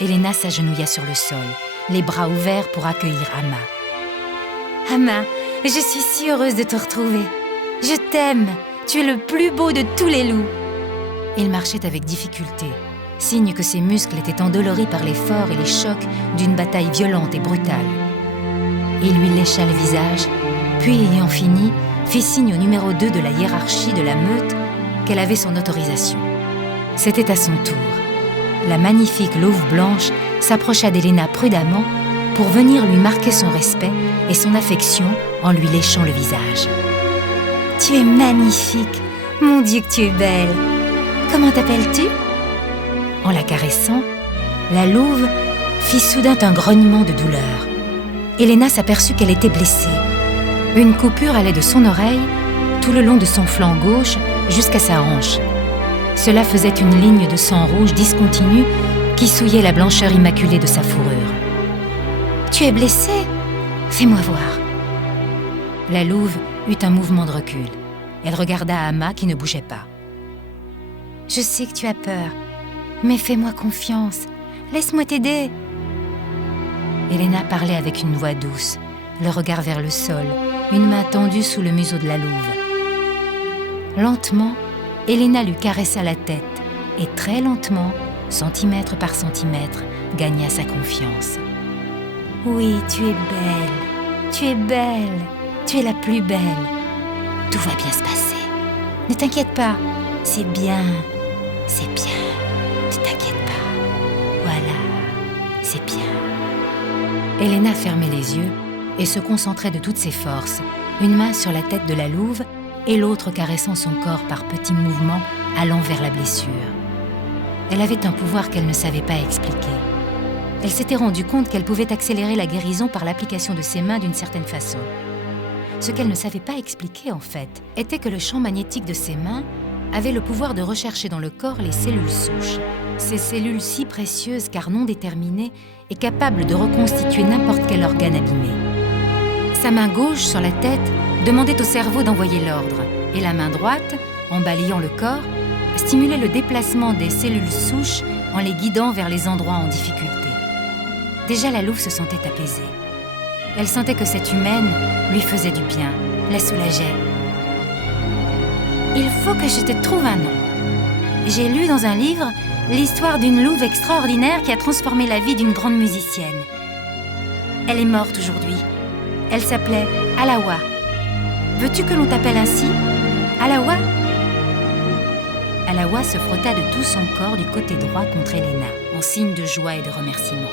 Elena s'agenouilla sur le sol, les bras ouverts pour accueillir Ama. « Ama, je suis si heureuse de te retrouver. Je t'aime, tu es le plus beau de tous les loups. » Il marchait avec difficulté, signe que ses muscles étaient endoloris par l'effort et les chocs d'une bataille violente et brutale. Il lui lécha le visage, puis ayant fini, fit signe au numéro 2 de la hiérarchie de la meute qu'elle avait son autorisation. C'était à son tour. La magnifique louve blanche s'approcha d'Elena prudemment pour venir lui marquer son respect et son affection en lui léchant le visage. « Tu es magnifique, mon Dieu que tu es belle. Comment t'appelles-tu » En la caressant, la louve fit soudain un grognement de douleur. Elena s'aperçut qu'elle était blessée. Une coupure allait de son oreille, tout le long de son flanc gauche, jusqu'à sa hanche. Cela faisait une ligne de sang rouge discontinue qui souillait la blancheur immaculée de sa fourrure. « Tu es blessée ? Fais-moi voir. » La louve eut un mouvement de recul. Elle regarda Ama qui ne bougeait pas. « Je sais que tu as peur, mais fais-moi confiance. Laisse-moi t'aider. » Elena parlait avec une voix douce, le regard vers le sol, une main tendue sous le museau de la louve. Lentement, Elena lui caressa la tête et très lentement, centimètre par centimètre, gagna sa confiance. « Oui, tu es belle, tu es belle, tu es la plus belle. Tout va bien se passer. Ne t'inquiète pas, c'est bien, ne t'inquiète pas. Voilà, c'est bien. » Elena fermait les yeux et se concentrait de toutes ses forces, une main sur la tête de la louve et l'autre caressant son corps par petits mouvements allant vers la blessure. Elle avait un pouvoir qu'elle ne savait pas expliquer. Elle s'était rendue compte qu'elle pouvait accélérer la guérison par l'application de ses mains d'une certaine façon. Ce qu'elle ne savait pas expliquer, en fait, était que le champ magnétique de ses mains avait le pouvoir de rechercher dans le corps les cellules souches. Ces cellules si précieuses car non déterminées et capables de reconstituer n'importe quel organe abîmé. Sa main gauche, sur la tête, demandait au cerveau d'envoyer l'ordre, et la main droite, en balayant le corps, stimulait le déplacement des cellules souches en les guidant vers les endroits en difficulté. Déjà, la louve se sentait apaisée. Elle sentait que cette humaine lui faisait du bien, la soulageait. « Il faut que je te trouve un nom. J'ai lu dans un livre l'histoire d'une louve extraordinaire qui a transformé la vie d'une grande musicienne. Elle est morte aujourd'hui. Elle s'appelait Alawa. Veux-tu que l'on t'appelle ainsi, Alawa ?» Alawa se frotta de tout son corps du côté droit contre Elena, en signe de joie et de remerciement.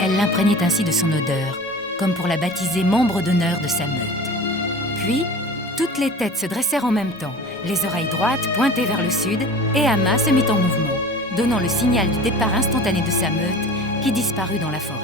Elle l'imprégnait ainsi de son odeur, comme pour la baptiser membre d'honneur de sa meute. Puis, toutes les têtes se dressèrent en même temps, les oreilles droites pointées vers le sud, et Ama se mit en mouvement, donnant le signal du départ instantané de sa meute qui disparut dans la forêt.